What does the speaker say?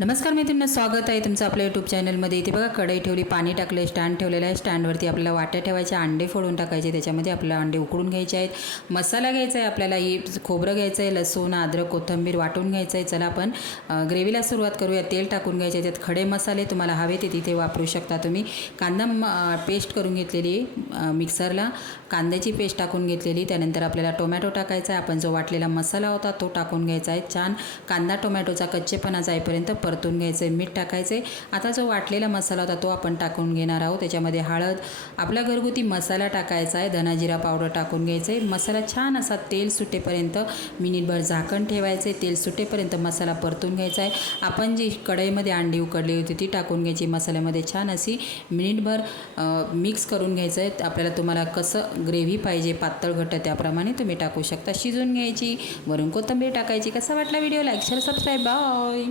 नमस्कार मित्रांनो स्वागत आहे तुमचं आपल्या यूट्यूब चॅनलमध्ये इथे बघा कढई ठेवली पाणी टाकले स्टँड ठेवलेलं आहे. स्टँडवरती आपल्याला वाट्या ठेवायच्या अंडे फोडून टाकायचे त्याच्यामध्ये आपल्याला अंडे उकडून घ्यायचे आहेत. मसाला घ्यायचा आहे आपल्याला ही खोबरं घ्यायचं आहे लसूण अद्रक कोथिंबीर वाटून घ्यायचं आहे. चला आपण ग्रेव्हीला सुरुवात करूया. तेल टाकून घ्यायचे त्यात खडे मसाले तुम्हाला हवे ते तिथे वापरू शकता तुम्ही. कांदा पेस्ट करून घेतलेली मिक्सरला. कांद्याची पेस्ट टाकून घेतलेली. त्यानंतर आपल्याला टोमॅटो टाकायचा आहे. आपण जो वाटलेला मसाला होता तो टाकून घ्यायचा आहे. छान कांदा टोमॅटोचा कच्चेपणा जाईपर्यंत परतून घ्यायचं आहे मीठ टाकायचं आहे आता जो वाटलेला मसाला होता तो आपण टाकून घेणार आहोत. त्याच्यामध्ये हळद आपला घरगुती मसाला टाकायचा आहे. धनाजिरा पावडर टाकून घ्यायचं आहे मसाला छान असा तेल सुटेपर्यंत मिनिटभर झाकण ठेवायचं आहे तेल सुटेपर्यंत मसाला परतून घ्यायचा आहे. आपण जी कढईमध्ये अंडी उकडली होती ती टाकून घ्यायची. मसाल्यामध्ये छान अशी मिनिटभर मिक्स करून घ्यायचं आहे आपल्याला तुम्हाला कसं ग्रेव्ही पाहिजे पातळ घट्ट त्याप्रमाणे तुम्ही टाकू शकता. शिजून घ्यायची वरून कोथिंबीर टाकायची. कसा वाटला video? Like share subscribe. Bye!